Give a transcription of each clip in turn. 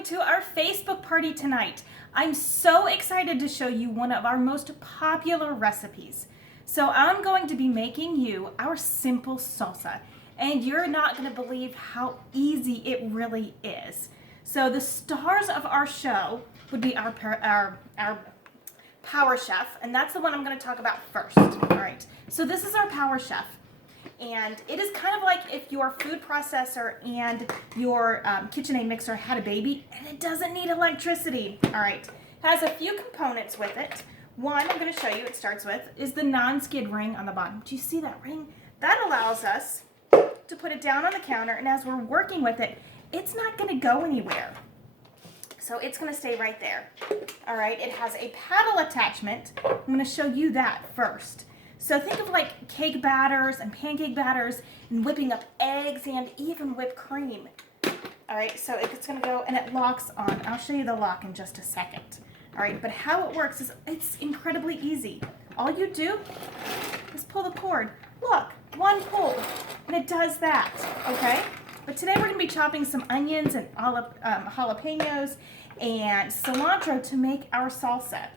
coming to our Facebook party tonight. I'm so excited to show you one of our most popular recipes. So I'm going to be making you our simple salsa, and you're not going to believe how easy it really is. So the stars of our show would be our Power Chef, and that's the one I'm going to talk about first. All right, so this is our Power Chef. And it is kind of like if your food processor and your KitchenAid mixer had a baby and it doesn't need electricity. All right, it has a few components with it. One I'm going to show you it starts with is the non-skid ring on the bottom. Do you see that ring? That allows us to put it down on the counter, and as we're working with it, it's not going to go anywhere. So it's going to stay right there. All right, it has a paddle attachment. I'm going to show you that first. So think of like cake batters and pancake batters and whipping up eggs and even whipped cream. All right, so it's gonna go and it locks on. I'll show you the lock in just a second. All right, but how it works is it's incredibly easy. All you do is pull the cord. Look, one pull, and it does that, okay? But today we're gonna be chopping some onions and jalapenos and cilantro to make our salsa.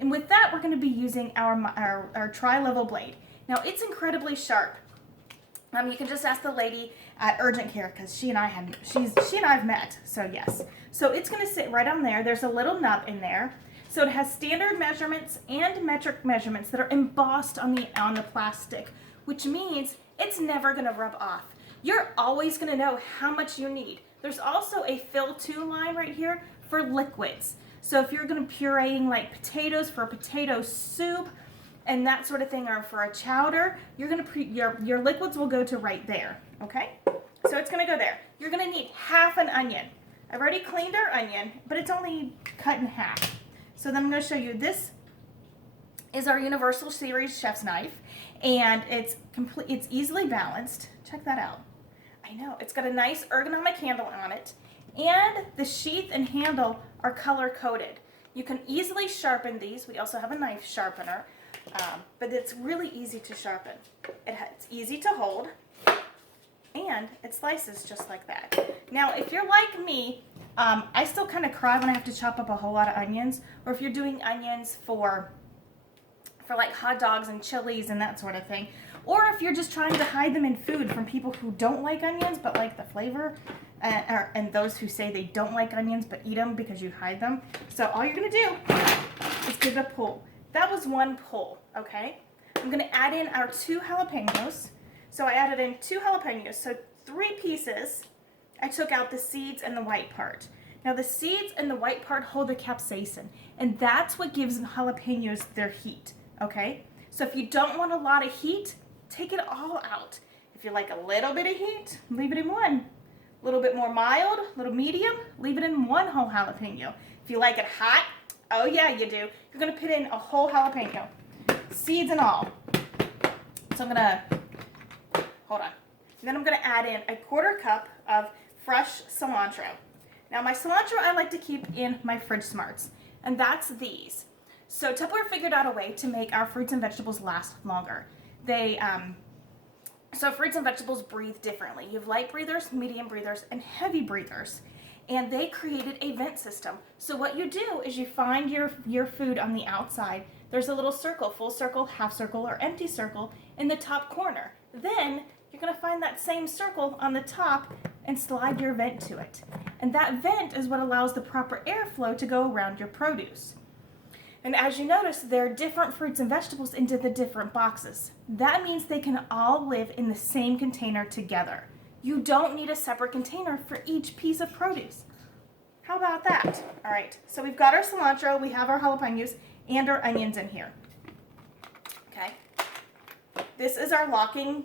And with that, we're going to be using our tri-level blade. Now, it's incredibly sharp. You can just ask the lady at Urgent Care because she and I have met. So yes, so it's going to sit right on there. There's a little nub in there. So it has standard measurements and metric measurements that are embossed on the plastic, which means it's never going to rub off. You're always going to know how much you need. There's also a fill to line right here for liquids. So if you're going to pureeing like potatoes for a potato soup and that sort of thing, or for a chowder, you're going to your liquids will go to right there, okay? So it's going to go there. You're going to need half an onion. I've already cleaned our onion, but it's only cut in half. So then I'm going to show you, this is our Universal Series chef's knife, and it's easily balanced. Check that out. I know, it's got a nice ergonomic handle on it, and the sheath and handle are color coded. You can easily sharpen these. We also have a knife sharpener, but it's really easy to sharpen. It's easy to hold, and it slices just like that. Now, if you're like me, I still kind of cry when I have to chop up a whole lot of onions, or if you're doing onions for like hot dogs and chilies and that sort of thing, or if you're just trying to hide them in food from people who don't like onions but like the flavor, and those who say they don't like onions but eat them because you hide them. So all you're going to do is give it a pull. That was one pull, okay? I'm going to add in our 2 jalapenos. So I added in 2 jalapenos, so 3 pieces. I took out the seeds and the white part. Now the seeds and the white part hold the capsaicin, and that's what gives jalapenos their heat, okay? So if you don't want a lot of heat, take it all out. If you like a little bit of heat, leave it in one. A little bit more mild, a little medium, leave it in 1 whole jalapeno. If you like it hot, oh yeah, you do. You're going to put in a whole jalapeno, seeds and all. So I'm going to, hold on. And then I'm going to add in a 1/4 cup of fresh cilantro. Now my cilantro I like to keep in my fridge smarts, and that's these. So Tupperware figured out a way to make our fruits and vegetables last longer. So fruits and vegetables breathe differently. You have light breathers, medium breathers, and heavy breathers. And they created a vent system. So what you do is you find your food on the outside. There's a little circle, full circle, half circle, or empty circle in the top corner. Then you're going to find that same circle on the top and slide your vent to it. And that vent is what allows the proper airflow to go around your produce. And as you notice, there are different fruits and vegetables into the different boxes. That means they can all live in the same container together. You don't need a separate container for each piece of produce. How about that? All right, so we've got our cilantro, we have our jalapenos, and our onions in here. Okay. This is our locking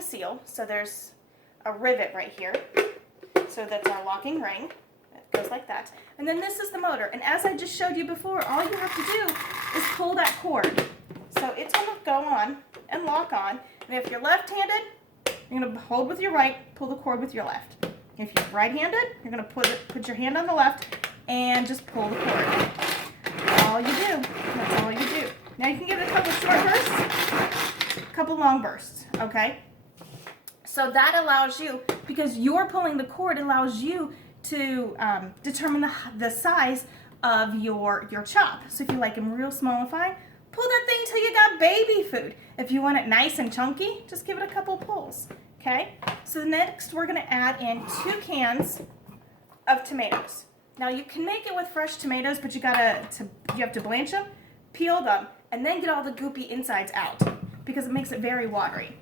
seal. So there's a rivet right here. So that's our locking ring. Goes like that. And then this is the motor. And as I just showed you before, all you have to do is pull that cord. So it's going to go on and lock on. And if you're left-handed, you're going to hold with your right, pull the cord with your left. If you're right-handed, you're going to put your hand on the left and just pull the cord. That's all you do. That's all you do. Now you can give it a couple short bursts, a couple long bursts, okay? So that allows you, because you're pulling the cord, allows you to determine the size of your chop. So if you like them real small and fine, pull that thing till you got baby food. If you want it nice and chunky, just give it a couple pulls, okay? So next we're gonna add in 2 cans of tomatoes. Now you can make it with fresh tomatoes, but you have to blanch them, peel them, and then get all the goopy insides out because it makes it very watery.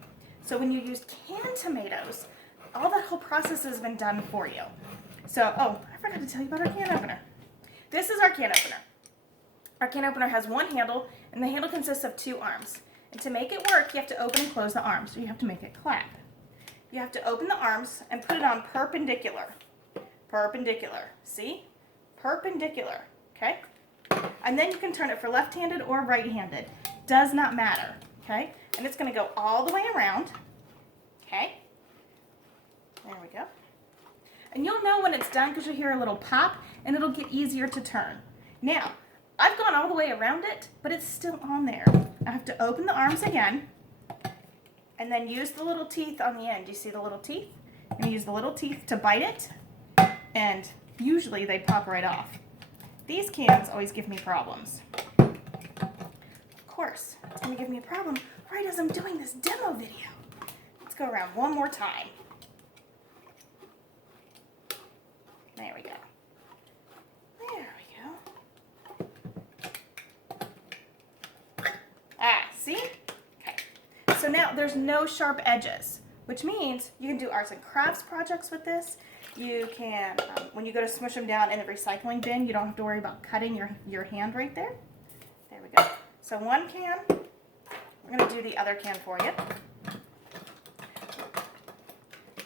So when you use canned tomatoes, all that whole process has been done for you. So, oh, I forgot to tell you about our can opener. This is our can opener. Our can opener has 1 handle, and the handle consists of 2 arms. And to make it work, you have to open and close the arms, so you have to make it clap. You have to open the arms and put it on perpendicular. Perpendicular, see? Perpendicular, okay? And then you can turn it for left-handed or right-handed. Does not matter, okay? And it's gonna go all the way around, okay? There we go. And you'll know when it's done because you'll hear a little pop and it'll get easier to turn. Now, I've gone all the way around it, but it's still on there. I have to open the arms again and then use the little teeth on the end. You see the little teeth? And use the little teeth to bite it, and usually they pop right off. These cans always give me problems. Of course, it's going to give me a problem right as I'm doing this demo video. Let's go around one more time. There we go. There we go. Ah, see? Okay. So now there's no sharp edges, which means you can do arts and crafts projects with this. You can, when you go to smush them down in the recycling bin, you don't have to worry about cutting your hand right there. There we go. So 1 can. We're going to do the other can for you.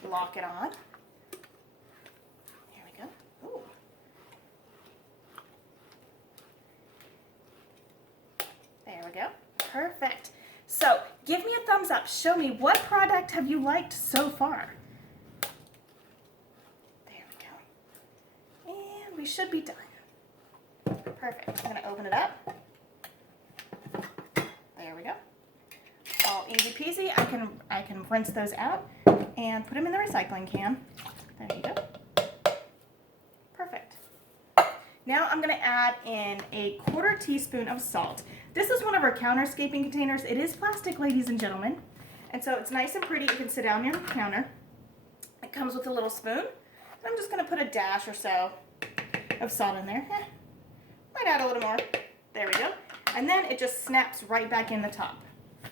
Lock it on. Here we go. Ooh. There we go. Perfect. So give me a thumbs up. Show me what product have you liked so far. There we go. And we should be done. Perfect. I'm going to open it up. There we go. All easy peasy. I can rinse those out and put them in the recycling can. There you go. Perfect. Now I'm going to add in a 1/4 teaspoon of salt. This is one of our counterscaping containers. It is plastic, ladies and gentlemen. And so it's nice and pretty. You can sit down near the counter. It comes with a little spoon. I'm just going to put a dash or so of salt in there. Might add a little more. There we go. And then it just snaps right back in the top.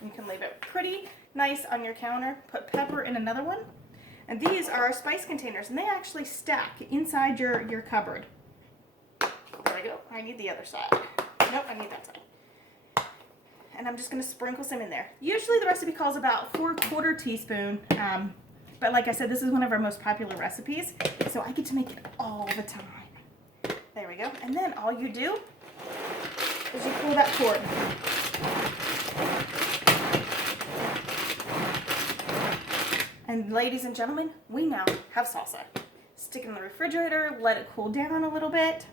You can leave it pretty nice on your counter. Put pepper in another one. And these are our spice containers, and they actually stack inside your cupboard. There we go. I need the other side. Nope, I need that side. And I'm just going to sprinkle some in there. Usually the recipe calls about 4/4 teaspoon. But like I said, this is one of our most popular recipes, so I get to make it all the time. There we go. And then all you do is you pull that cord. And ladies and gentlemen, we now have salsa. Stick it in the refrigerator, let it cool down a little bit.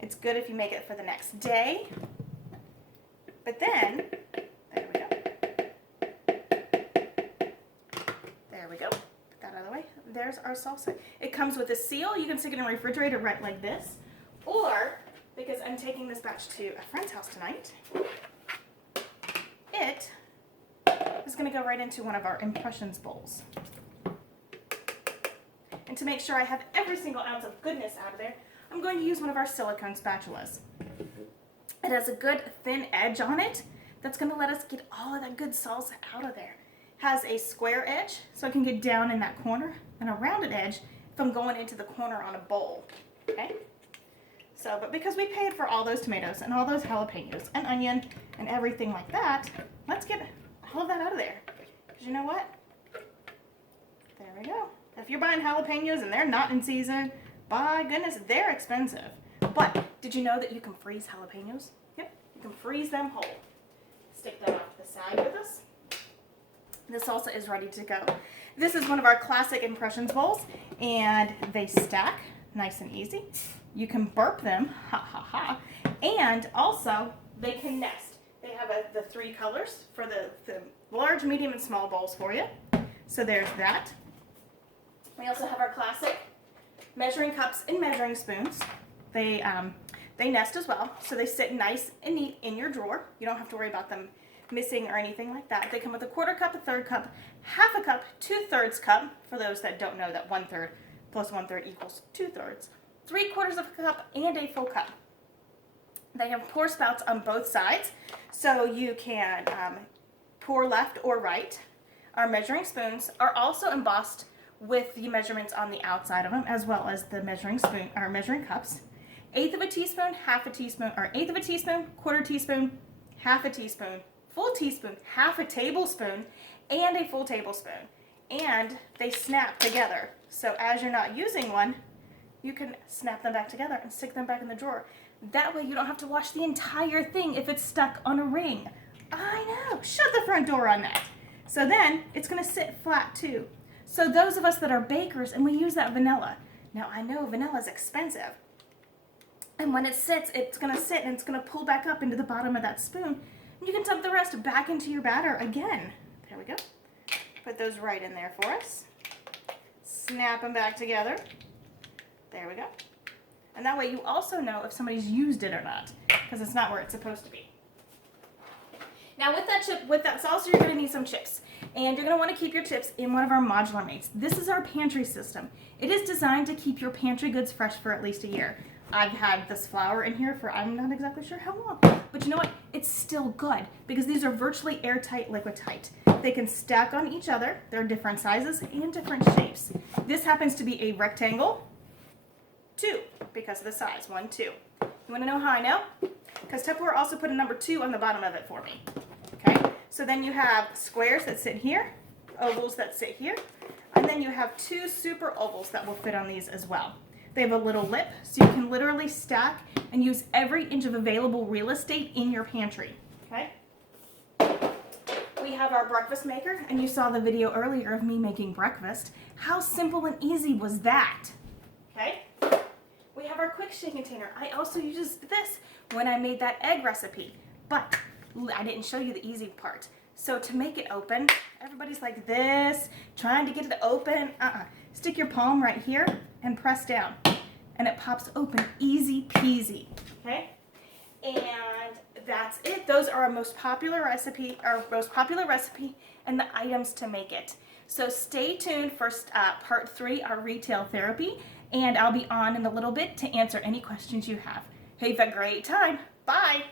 It's good if you make it for the next day. But then, there we go. There we go. Put that out of the way. There's our salsa. It comes with a seal. You can stick it in the refrigerator right like this. Or, because I'm taking this batch to a friend's house tonight, it is going to go right into one of our impressions bowls. And to make sure I have every single ounce of goodness out of there, I'm going to use one of our silicone spatulas. It has a good thin edge on it that's going to let us get all of that good salsa out of there. It has a square edge so I can get down in that corner, and a rounded edge if I'm going into the corner on a bowl. Okay? So, but because we paid for all those tomatoes and all those jalapenos and onion and everything like that, let's get all of that out of there. Because you know what? There we go. If you're buying jalapenos and they're not in season, by goodness, they're expensive. But did you know that you can freeze jalapenos? Yep, you can freeze them whole. Stick that off to the side with us. The salsa is ready to go. This is one of our classic impressions bowls, and they stack nice and easy. You can burp them, ha ha ha, and also they can nest. They have the 3 colors for the large, medium, and small bowls for you. So there's that. We also have our classic measuring cups and measuring spoons. They nest as well, so they sit nice and neat in your drawer. You don't have to worry about them missing or anything like that. They come with a 1/4 cup, a 1/3 cup, 1/2 cup, 2/3 cup, for those that don't know that 1/3 plus 1/3 equals 2/3, 3/4 of a cup, and a full cup. They have pour spouts on both sides, so you can pour left or right. Our measuring spoons are also embossed with the measurements on the outside of them, as well as the measuring spoon or measuring cups. 1/8 of a teaspoon, 1/2 a teaspoon, or 1/8 of a teaspoon, 1/4 teaspoon, 1/2 a teaspoon, full teaspoon, 1/2 a tablespoon, and a full tablespoon. And they snap together. So as you're not using one, you can snap them back together and stick them back in the drawer. That way you don't have to wash the entire thing if it's stuck on a ring. I know, shut the front door on that. So then it's gonna sit flat too. So those of us that are bakers and we use that vanilla. Now I know vanilla is expensive. And when it sits, it's gonna sit and it's gonna pull back up into the bottom of that spoon. And you can dump the rest back into your batter again. There we go. Put those right in there for us. Snap them back together. There we go. And that way you also know if somebody's used it or not, because it's not where it's supposed to be. Now with that salsa, you're going to need some chips. And you're going to want to keep your chips in one of our modular mates. This is our pantry system. It is designed to keep your pantry goods fresh for at least a year. I've had this flour in here for I'm not exactly sure how long. But you know what? It's still good because these are virtually airtight, liquid tight. They can stack on each other. They're different sizes and different shapes. This happens to be a rectangle. 2 because of the size. 1, 2. You want to know how I know? Because Tupperware also put a number 2 on the bottom of it for me. Okay? So then you have squares that sit here, ovals that sit here, and then you have 2 super ovals that will fit on these as well. They have a little lip, so you can literally stack and use every inch of available real estate in your pantry. Okay? We have our breakfast maker, and you saw the video earlier of me making breakfast. How simple and easy was that? Okay? We have our quick shake container. I also used this when I made that egg recipe, but I didn't show you the easy part. So to make it open, everybody's like this, trying to get it open. Stick your palm right here and press down, and it pops open, easy peasy. Okay? And that's it. Those are our most popular recipe, and the items to make it. So stay tuned for part 3, our retail therapy, and I'll be on in a little bit to answer any questions you have. Have a great time. Bye.